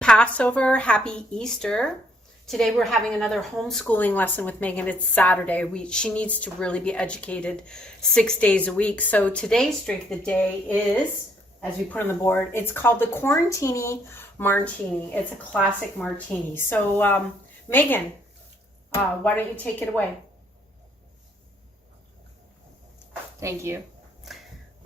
Passover, happy Easter. Today we're having another homeschooling lesson with Megan. It's Saturday. She needs to really be educated 6 days a week. So today's drink of the day is, as we put on the board, it's called the Quarantini Martini. It's a classic martini. So Megan, why don't you take it away? Thank you.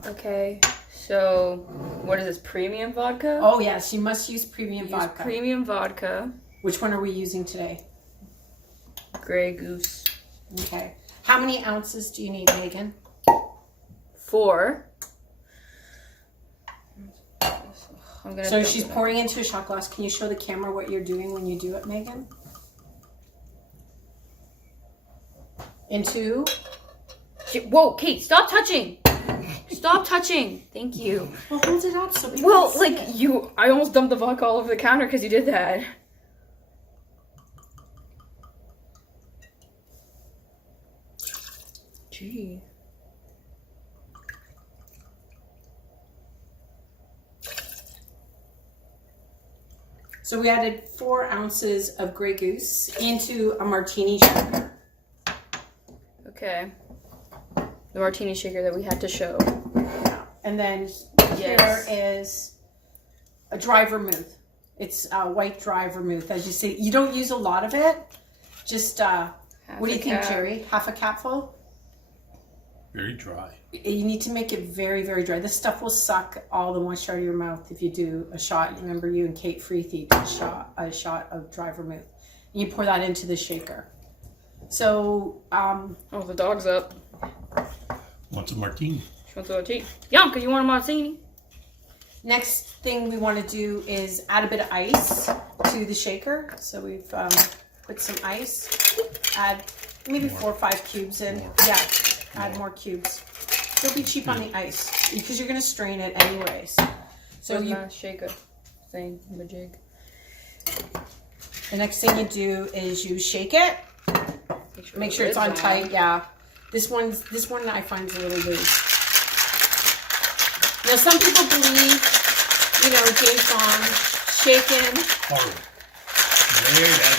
Okay, so what is this, premium vodka? Oh yes, you must use premium vodka. Premium vodka. Which one are we using today? Grey Goose. Okay. How many ounces do you need, Megan? 4. So she's pouring into a shot glass. Can you show the camera what you're doing when you do it, Megan? Into? Whoa, Kate, stop touching! Stop touching! Thank you. Well, hold it up so people can see it. I almost dumped the vodka all over the counter because you did that. Gee. So we added 4 ounces of Grey Goose into a martini shaker. Okay. The martini shaker that we had to show. And then here is a dry vermouth. It's white dry vermouth. As you see, you don't use a lot of it. Just, what do you think, Jerry? Half a capful? Very dry. You need to make it very, very dry. This stuff will suck all the moisture out of your mouth if you do a shot. Remember, you and Kate Freethy did a shot of dry vermouth. You pour that into the shaker. So, oh, the dog's up. Wants a martini. She wants a martini. Yum, because you want a martini. Next thing we want to do is add a bit of ice to the shaker. So we've put some ice. Add maybe 4 or 5 cubes in. Yeah, add more cubes. Don't be cheap on the ice because you're going to strain it anyways. So you shaker thing, majig. The next thing you do is you shake it. Make sure it's on tight. Yeah. This one I find is a little loose. Now some people believe, James Bond, shaking. Hard.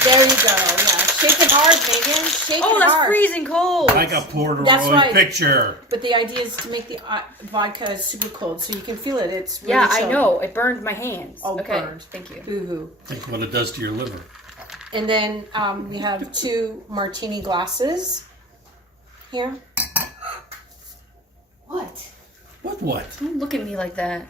There you go. Yeah, shake it hard, Megan. Shake it hard. Oh, that's freezing cold. Like a That's picture. But the idea is to make the vodka super cold, so you can feel it. It's really I chilled. know. It burned my hands. Oh, okay. burned. Thank you. Boo-hoo. Think what it does to your liver. And then we have 2 martini glasses here. What? What? Don't look at me like that.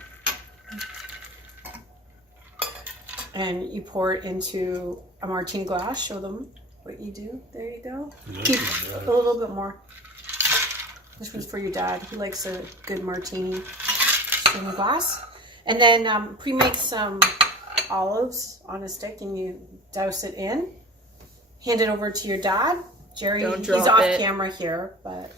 And you pour it into a martini glass. Show them what you do. There you go. Keep a little bit more. This one's for your dad. He likes a good martini in a glass. And then pre-make some olives on a stick and you douse it in. Hand it over to your dad. Jerry, he's off camera here, but...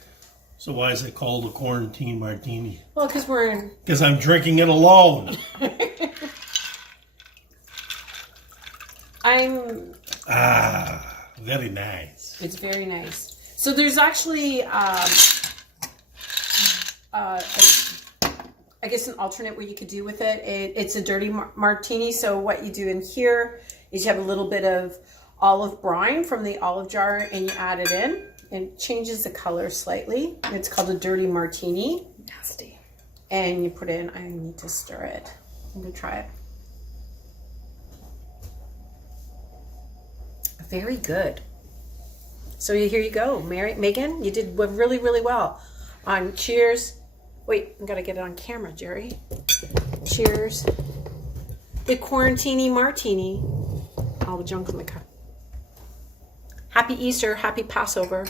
So why is it called a quarantine martini? Well, because we're in... Because I'm drinking it alone. Very nice. It's very nice. So there's actually, I guess, an alternate what you could do with it. It's a dirty martini. So what you do in here is you have a little bit of olive brine from the olive jar and you add it in. And it changes the color slightly. It's called a dirty martini. Nasty. And you put in, I need to stir it. I'm going to try it. Very good. So here you go, Megan. You did really, really well. On cheers. Wait, I'm gonna get it on camera, Jerry. Cheers. The Quarantini Martini. All the junk in the cup. Happy Easter. Happy Passover.